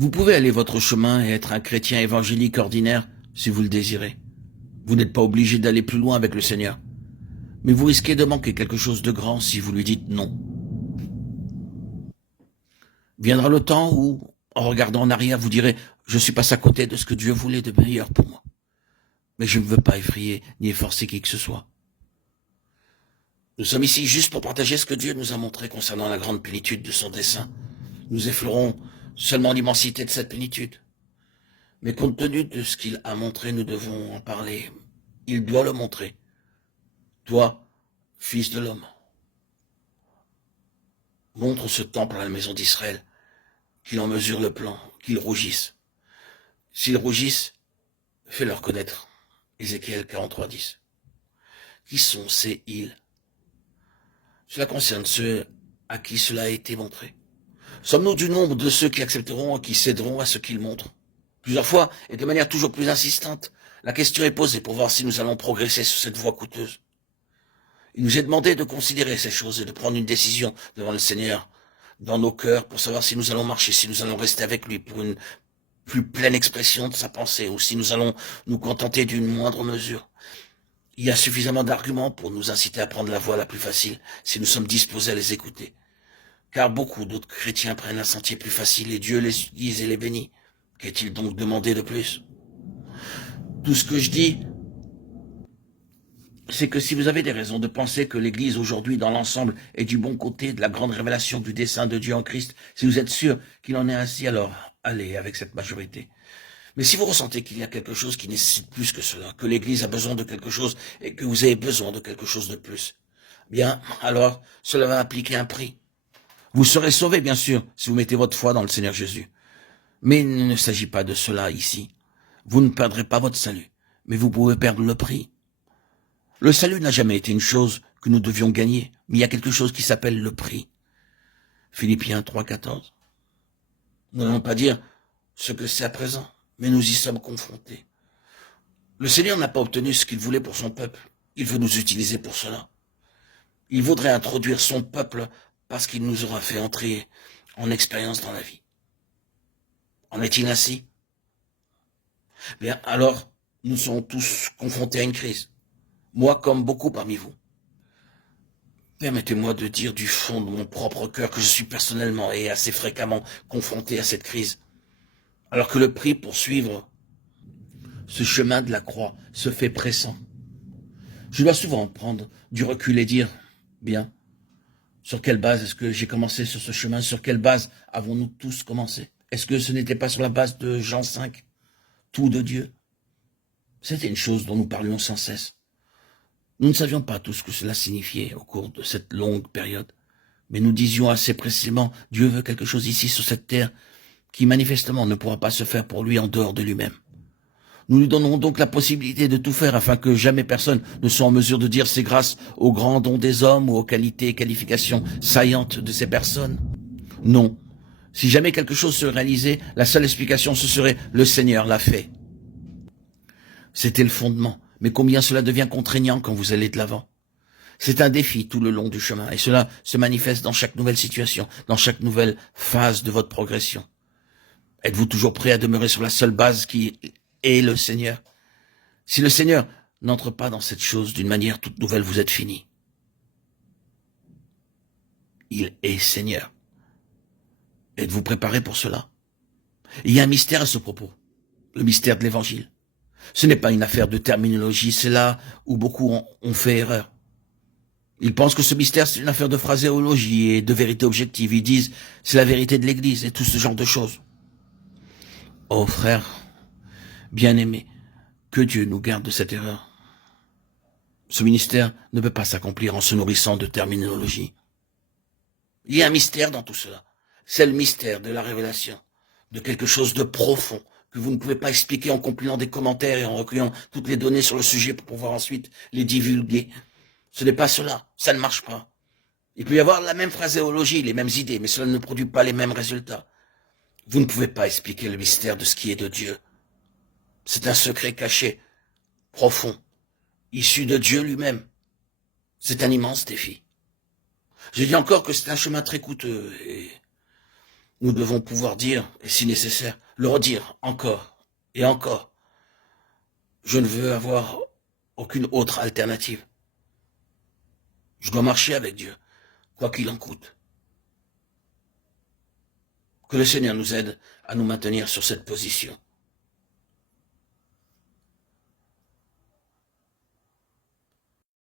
Vous pouvez aller votre chemin et être un chrétien évangélique ordinaire si vous le désirez. Vous n'êtes pas obligé d'aller plus loin avec le Seigneur. Mais vous risquez de manquer quelque chose de grand si vous lui dites non. Viendra le temps où, en regardant en arrière, vous direz « Je suis passé à côté de ce que Dieu voulait de meilleur pour moi. » Mais je ne veux pas effrayer ni efforcer qui que ce soit. Nous sommes ici juste pour partager ce que Dieu nous a montré concernant la grande plénitude de son dessein. Nous effleurons seulement l'immensité de cette plénitude. Mais compte tenu de ce qu'il a montré, nous devons en parler. Il doit le montrer. Toi, fils de l'homme, montre ce temple à la maison d'Israël, qu'il en mesure le plan, qu'ils rougissent. S'ils rougissent, fais-leur connaître. Ézéchiel 43:10. Qui sont ces ils? Cela concerne ceux à qui cela a été montré. Sommes-nous du nombre de ceux qui accepteront et qui céderont à ce qu'il montre? Plusieurs fois, et de manière toujours plus insistante, la question est posée pour voir si nous allons progresser sur cette voie coûteuse. Il nous est demandé de considérer ces choses et de prendre une décision devant le Seigneur dans nos cœurs pour savoir si nous allons marcher, si nous allons rester avec lui pour une plus pleine expression de sa pensée ou si nous allons nous contenter d'une moindre mesure. Il y a suffisamment d'arguments pour nous inciter à prendre la voie la plus facile si nous sommes disposés à les écouter. Car beaucoup d'autres chrétiens prennent un sentier plus facile et Dieu les utilise et les bénit. Qu'est-il donc demandé de plus? Tout ce que je dis, c'est que si vous avez des raisons de penser que l'Église aujourd'hui dans l'ensemble est du bon côté de la grande révélation du dessein de Dieu en Christ, si vous êtes sûr qu'il en est ainsi, alors allez avec cette majorité. Mais si vous ressentez qu'il y a quelque chose qui nécessite plus que cela, que l'Église a besoin de quelque chose et que vous avez besoin de quelque chose de plus, bien, alors cela va impliquer un prix. Vous serez sauvés, bien sûr, si vous mettez votre foi dans le Seigneur Jésus. Mais il ne s'agit pas de cela ici. Vous ne perdrez pas votre salut, mais vous pouvez perdre le prix. Le salut n'a jamais été une chose que nous devions gagner, mais il y a quelque chose qui s'appelle le prix. Philippiens 3:14. Nous n'allons pas dire ce que c'est à présent, mais nous y sommes confrontés. Le Seigneur n'a pas obtenu ce qu'il voulait pour son peuple. Il veut nous utiliser pour cela. Il voudrait introduire son peuple parce qu'il nous aura fait entrer en expérience dans la vie. En est-il ainsi? Bien, alors, nous sommes tous confrontés à une crise. Moi, comme beaucoup parmi vous. Permettez-moi de dire du fond de mon propre cœur que je suis personnellement et assez fréquemment confronté à cette crise. Alors que le prix pour suivre ce chemin de la croix se fait pressant. Je dois souvent prendre du recul et dire, bien, sur quelle base est-ce que j'ai commencé sur ce chemin? Sur quelle base avons-nous tous commencé? Est-ce que ce n'était pas sur la base de Jean 5, tout de Dieu? C'était une chose dont nous parlions sans cesse. Nous ne savions pas tout ce que cela signifiait au cours de cette longue période, mais nous disions assez précisément, Dieu veut quelque chose ici sur cette terre qui manifestement ne pourra pas se faire pour lui en dehors de lui-même. Nous lui donnons donc la possibilité de tout faire afin que jamais personne ne soit en mesure de dire c'est grâce aux grands dons des hommes ou aux qualités et qualifications saillantes de ces personnes. Non. Si jamais quelque chose se réalisait, la seule explication ce serait le Seigneur l'a fait. C'était le fondement. Mais combien cela devient contraignant quand vous allez de l'avant. C'est un défi tout le long du chemin, et cela se manifeste dans chaque nouvelle situation, dans chaque nouvelle phase de votre progression. Êtes-vous toujours prêt à demeurer sur la seule base qui est le Seigneur? Si le Seigneur n'entre pas dans cette chose d'une manière toute nouvelle, vous êtes fini. Il est Seigneur. Êtes-vous préparé pour cela? Il y a un mystère à ce propos, le mystère de l'Évangile. Ce n'est pas une affaire de terminologie, c'est là où beaucoup ont fait erreur. Ils pensent que ce mystère, c'est une affaire de phraséologie et de vérité objective. Ils disent, c'est la vérité de l'Église et tout ce genre de choses. Oh frère, bien-aimé, que Dieu nous garde de cette erreur. Ce ministère ne peut pas s'accomplir en se nourrissant de terminologie. Il y a un mystère dans tout cela. C'est le mystère de la révélation, de quelque chose de profond, que vous ne pouvez pas expliquer en compilant des commentaires et en recueillant toutes les données sur le sujet pour pouvoir ensuite les divulguer. Ce n'est pas cela, ça ne marche pas. Il peut y avoir la même phraséologie, les mêmes idées, mais cela ne produit pas les mêmes résultats. Vous ne pouvez pas expliquer le mystère de ce qui est de Dieu. C'est un secret caché, profond, issu de Dieu lui-même. C'est un immense défi. Je dis encore que c'est un chemin très coûteux et Nous devons pouvoir dire, et si nécessaire, le redire encore et encore. Je ne veux avoir aucune autre alternative. Je dois marcher avec Dieu, quoi qu'il en coûte. Que le Seigneur nous aide à nous maintenir sur cette position.